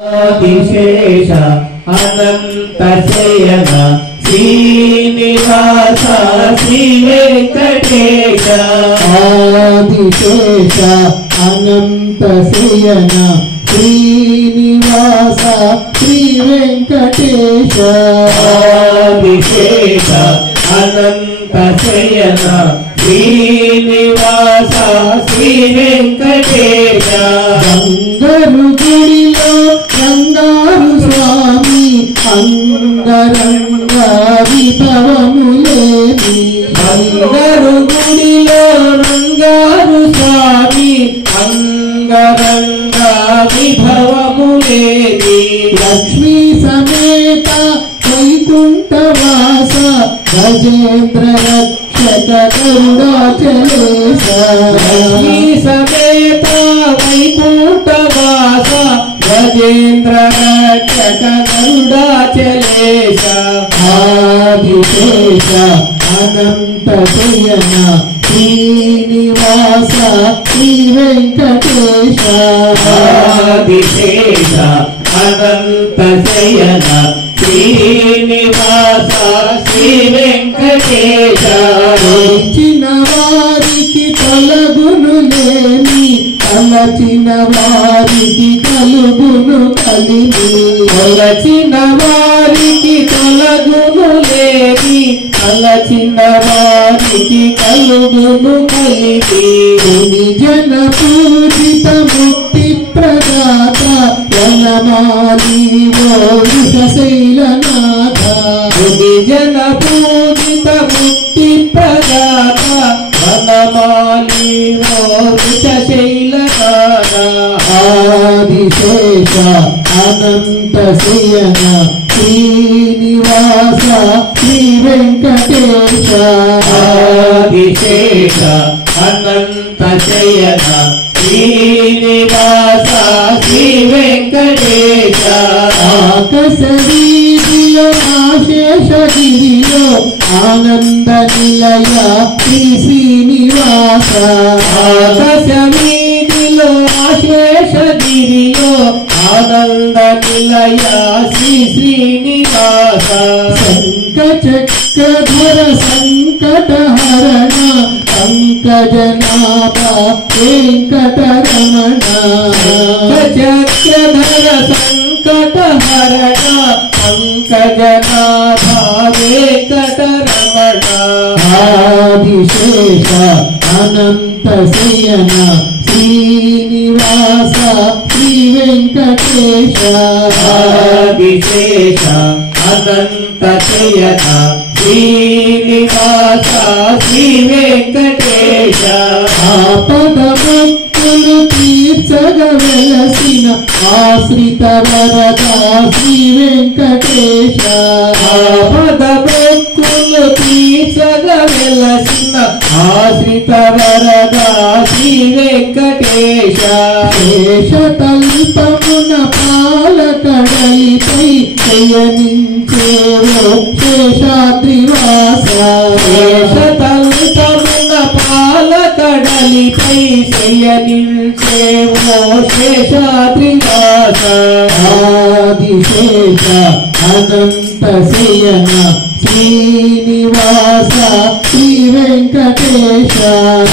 आदिशेष अनंत शयन श्रीनिवास श्री वेंकटेश आदिशेष अनंत शयन श्रीनिवास श्री वेंकटेश आदिशेष अनंत शयन श्रीनिवास श्री वेंकटेश गंगरु गुडिलो गंगारु स्वामी अंगरंग विभवमुलेनि गंगरु गुडिलो गंगारु स्वामी अंगरंग विभवमुलेनि लक्ष्मी समेत वैकुंठवास गजेंद्र रक्षक गरुडाचलेश लक्ष्मी समेत वैकुंठवास गजेंद्र रक्षक गरुडाचलेश आदिशेष अनंत शयन श्रीनिवास श्री वेंकटेश आदिशेष अनंत शयन श्रीनिवास श्री वेंकटेश తలచిన వారికి తలగునులేని తలచిన వారికి కలుగును కలిమి తలచిన వారికి తొలగునులేని తలచిన వారికి కలుగును కలిగి జన పూజిత ముక్తి ప్రదాత వనమాలి వృషశైలనాథ జన పూజిత ముక్తి ప్రదాత వనమాలి వృషశైలనాథ ఆదిశేష అనంత శయన శ్రీనివాస శ్రీ వెంకటేశ ఆదిశేష అనంత శయన శ్రీనివాస శ్రీ వెంకటేశ ఆకాశ వీధిలో ఆశేషగిరిలో ఆనంద నిలయ శ్రీ శ్రీనివాస ఆకాశ వీధిలో ఆశేషగిరిలో ఆనంద నిలయ శ్రీ శ్రీనివాస శంఖచక్రధర సంకటహరణ పంకజనాభ వెంకటరమణ చక్రధర సంకటహరణ పంకజనాభ వెంకటరమణ ఆదిశేష అనంత శయన శ్రీనివాస శ్రీ వెంకటేశ ఆదిశేష అనంత శయన శ్రీనివాస శ్రీ వెంకటేశ ఆపద భక్తులు తీర్చగ వెలసిన ఆశ్రిత వరద శ్రీ వెంకటేశ ఆపద భక్తులు తీర్చగ వెలసిన ఆశ్రిత వరద శ్రీ వెంకటేశ శేషతల్పమున పాలకడలిపై శయనించేవో శేషాద్రివాస శేషతల్పమున పాలకడలిపై శయనించేవో శేషాద్రివాస ఆదిశేష అనంత శయన శ్రీనివాస శ్రీ వెంకటేశ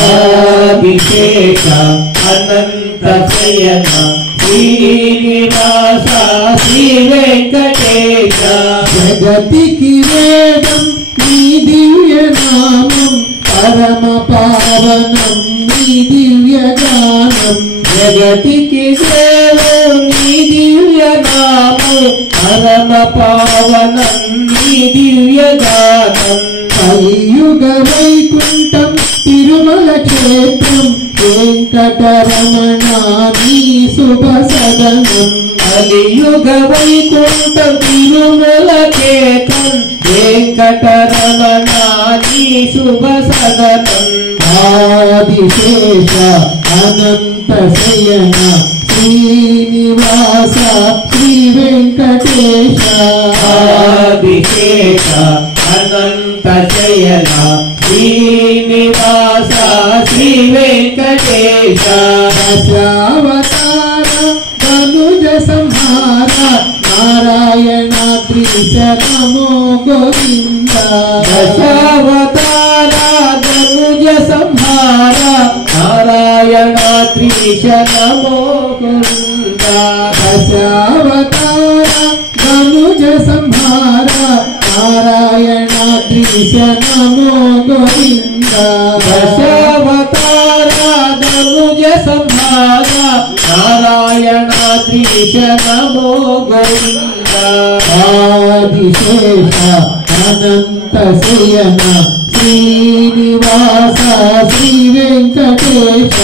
ఆదిశేష అనంత శయన శ్రీనివాస శ్రీ వెంకటేశ జగతికి వేదం నీ దివ్య నామం పరమ పావనం నీ దివ్య గానం జగతికి సేవం నీ దివ్య నామం పరమ పావనం నీ దివ్య గానం కలియుగ వైకుంఠం తిరుమల క్షేత్రం వెంకటరమణ నీ శుభ సదనం కలియుగ వైకుంఠ తిరుమల కేతం వెంకటరమణ నీ శుభ సదనం ఆదిశేష అనంత శయన శ్రీనివాస శ్రీ వెంకటేశ ఆదిశేష అనంత శయన శ్రీనివాస శ్రీ వెంకటేశ దశావతార ధనుజ సంహార సంహార నారాయణాద్రీశ నమో గోవింద దశావతార ధనుజ సంహార నారాయణాద్రీశ నమో గోవింద దశావతార ధనుజ సంహార నారాయణాద్రీశ నమో గోవింద దశావతార ధనుజ సంహార నారాయణాద్రీశ నమో గోవింద ఆదిశేష అనంత శయన శ్రీనివాస శ్రీ వెంకటేశ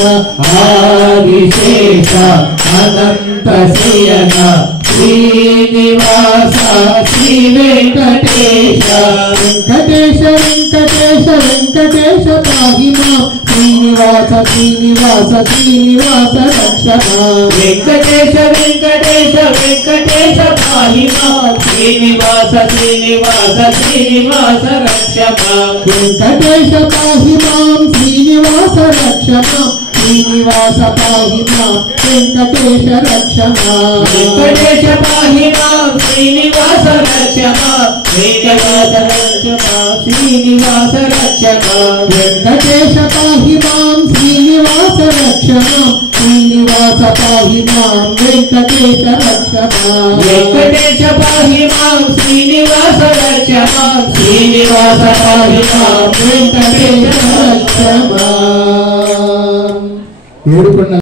ఆదిశేష అనంత శయన శ్రీనివాస శ్రీ వెంకటేశ వెంకటేశ వెంకటేశ వెంకటేశ పాహి మాం శ్రీనివాస శ్రీనివాస శ్రీనివాస రక్ష మాం వెంకటేశ వెంకటేశ వెంకటేశ పాహి మాం శ్రీనివాస శ్రీనివాస శ్రీనివాస రక్ష మాం వెంకటేశ పాహి మాం శ్రీనివాస రక్ష మాం శ్రీనివాస పాహి మాం వెంకటేశ రక్ష మాం వెంకటేశ పాహి మాం శ్రీనివాస రక్ష మాం వెంకటేశ రక్ష మాం శ్రీనివాస రక్ష మాం వెంకటేశ పాహి మాం శ్రీనివాస రక్ష మాం శ్రీనివాస పాహి మాం వెంకటేశ రక్ష మాం వెంకటేశ పాహి మాం శ్రీనివాస రక్ష మాం శ్రీనివాస పాహి మాం వెంకటేశ రక్ష మాం ఏడుకొండ